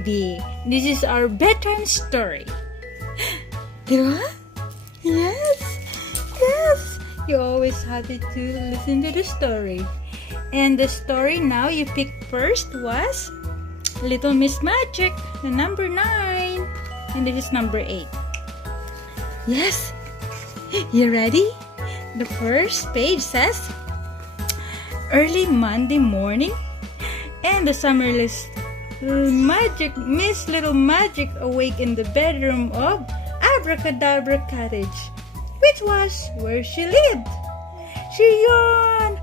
baby. This is our bedtime story. Diba? Yes. Yes. You always happy to listen to the story. And the story now you picked first was Little Miss Magic, the number 9. And this is number 8. Yes. You ready? The first page says, early Monday morning, and the summerless Miss Little Magic awake in the bedroom of Abracadabra Cottage, which was where she lived. She yawned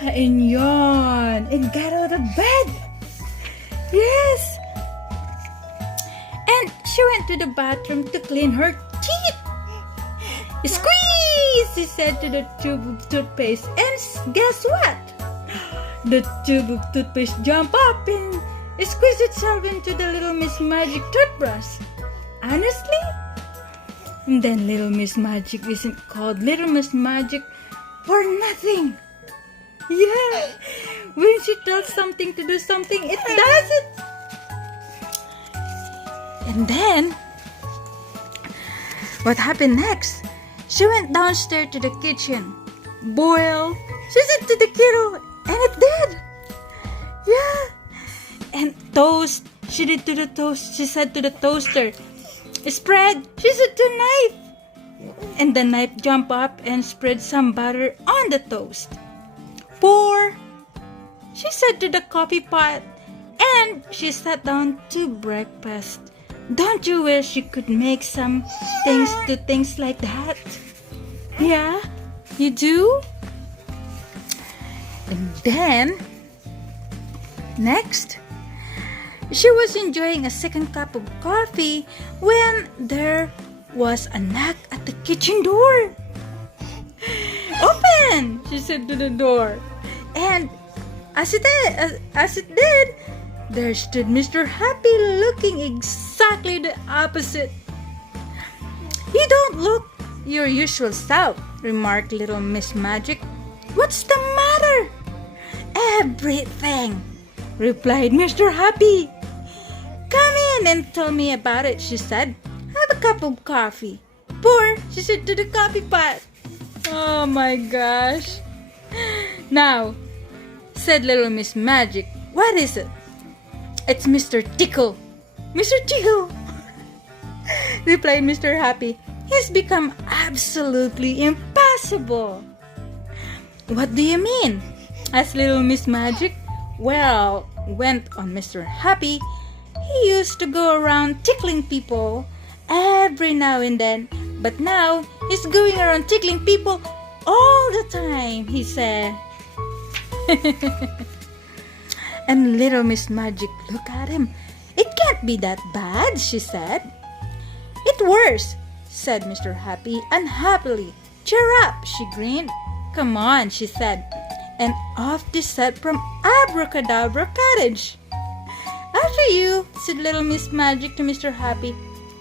and yawned and got out of bed. Yes. And she went to the bathroom to clean her teeth. Squeeze, she said to the tube of toothpaste. And guess what? The tube of toothpaste jumped up and squeezed itself into the Little Miss Magic toothbrush. Honestly? And then Little Miss Magic isn't called Little Miss Magic for nothing. Yeah. When she tells something to do something, it does it. And then, what happened next? She went downstairs to the kitchen. Boil, she said to the kettle, and it did. Yeah. And toast, she did to the toast. She said to the toaster. Spread, she said to knife. And the knife jumped up and spread some butter on the toast. Pour, she said to the coffee pot. And she sat down to breakfast. Don't you wish you could make some things like that? Yeah, you do? And then, next, she was enjoying a second cup of coffee when there was a knock at the kitchen door. Open, she said to the door. And as it did, there stood Mr. Happy looking exactly the opposite. You don't look your usual self, remarked Little Miss Magic. What's the matter? Everything, replied Mr. Happy. Come in and tell me about it, she said. Have a cup of coffee. Pour, she said to the coffee pot. Oh my gosh. Now, said Little Miss Magic, what is it? It's Mr. Tickle. Mr. Tickle, replied Mr. Happy. He's become absolutely impossible. What do you mean? Asked Little Miss Magic. Well, went on Mr. Happy, he used to go around tickling people every now and then, but now he's going around tickling people all the time, he said. And Little Miss Magic looked at him. It can't be that bad, she said. It's worse, said Mr. Happy unhappily. Cheer up, she grinned. Come on, she said. And off they set from Abracadabra Cottage. After you, said Little Miss Magic to Mr. Happy.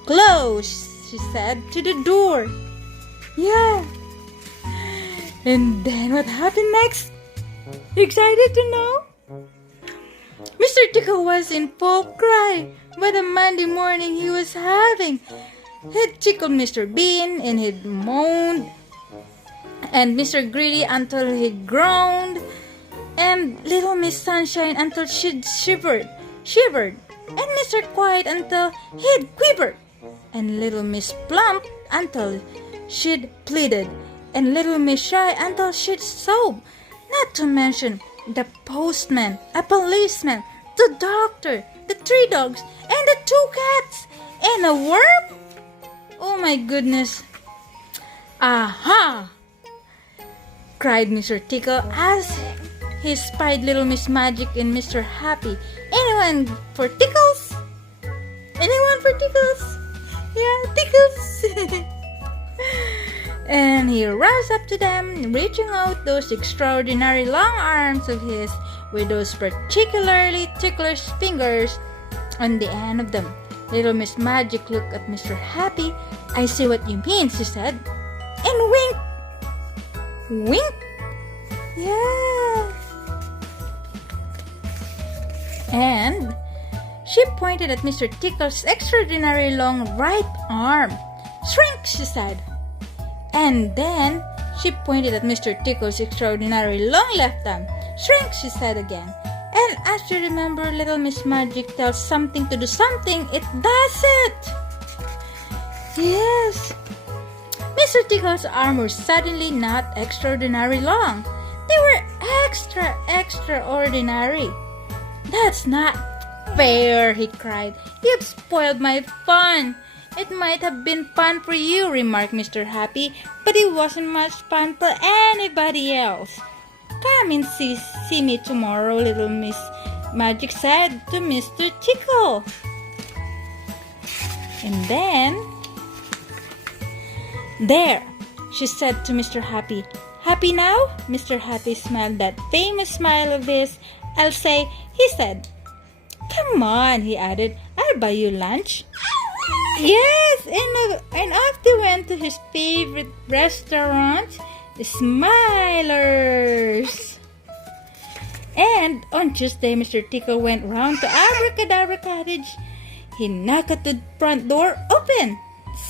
Close, she said to the door. Yeah. And then what happened next? Excited to know? Mr. Tickle was in full cry. What a Monday morning he was having. He'd tickled Mr. Bean and he'd moaned, and Mr. Greedy until he groaned, and Little Miss Sunshine until she'd shivered, and Mr. Quiet until he'd quivered, and Little Miss Plump until she'd pleaded, and Little Miss Shy until she'd sobbed, not to mention the postman, a policeman, the doctor, the 3 dogs, and the 2 cats, and a worm? Oh my goodness. Aha! Cried Mr. Tickle as he spied Little Miss Magic and Mr. Happy. Anyone for tickles? Anyone for tickles? Yeah, tickles. And he rushed up to them, reaching out those extraordinary long arms of his with those particularly ticklish fingers on the end of them. Little Miss Magic looked at Mr. Happy. I see what you mean, she said. And wink. Wink? Yeah. And She pointed at Mr. Tickle's extraordinary long right arm. "Shrink," she said. And then she pointed at Mr. Tickle's extraordinary long left arm. "Shrink," she said again. And as you remember, little Miss Magic tells something to do something, it does it. Yes. Mr. Tickle's arms were suddenly not extraordinary long. They were extraordinary. "That's not fair," he cried. "You've spoiled my fun." "It might have been fun for you," remarked Mr. Happy, "but it wasn't much fun for anybody else." "Come and see me tomorrow," little Miss Magic said to Mr. Tickle. And then, "There," she said to Mr. Happy. "Happy now?" Mr. Happy smiled that famous smile of his. "I'll say," he said. "Come on," he added, "I'll buy you lunch." Yes, and off they went to his favorite restaurant, Smilers. And on Tuesday, Mr. Tickle went round to Abracadabra Cottage. He knocked at the front door. "Open,"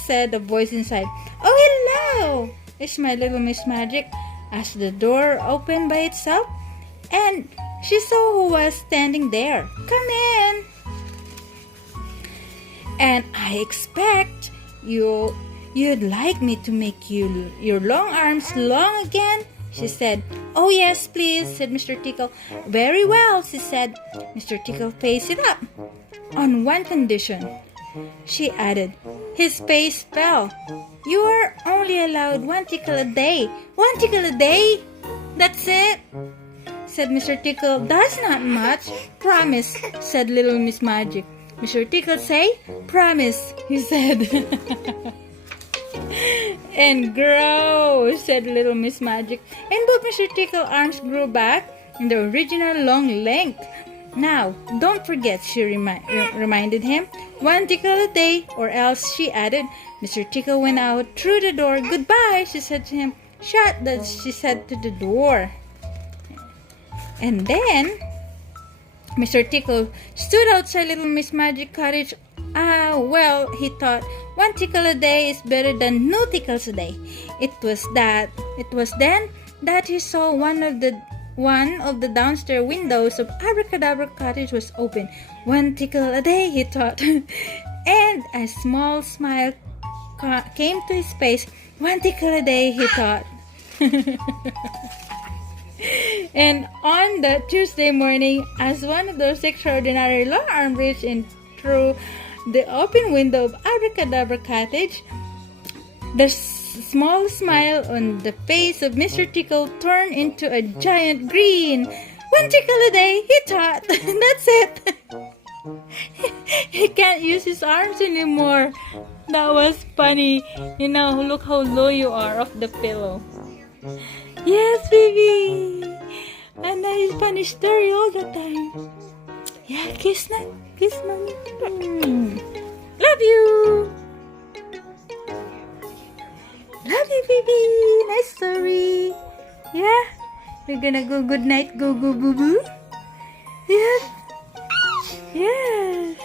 said a voice inside. "Oh, hello," smiled little Miss Magic as the door opened by itself, and she saw who was standing there. "Come in." "And I expect you'd like me to make your long arms long again," she said. "Oh yes, please," said Mr. Tickle. "Very well," she said. Mr. Tickle faced it up. "On one condition," she added. His face fell. "You are only allowed 1 tickle a day." "1 tickle a day? That's it?" said Mr. Tickle. "That's not much." "Promise," said little Miss Magic. Mr. Tickle say, "Promise," he said. "And grow," said little Miss Magic. And both Mr. Tickle's arms grew back in the original long length. "Now, don't forget," she reminded him. 1 tickle a day, or else," she added. Mr. Tickle went out through the door. "Goodbye," she said to him. "Shut that," she said to the door. And then Mr. Tickle stood outside little Miss Magic cottage. Well, he thought, 1 tickle a day is better than no tickles a day. It was then that he saw one of the downstairs windows of Abracadabra Cottage was open. 1 tickle a day, he thought. And a small smile came to his face. 1 tickle a day, he thought. And on that Tuesday morning, as one of those extraordinary long arms reached in through the open window of Abracadabra Cottage, the small smile on the face of Mr. Tickle turned into a giant grin. 1 tickle a day, he thought. That's it. He can't use his arms anymore. That was funny. Look how low you are off the pillow. Yes, baby. A nice funny story all the time. Yeah, kiss na. Kiss, mommy. Love you. Love you, baby. Nice story. Yeah. We're gonna go good night. Go, boo, boo. Yes. Yes.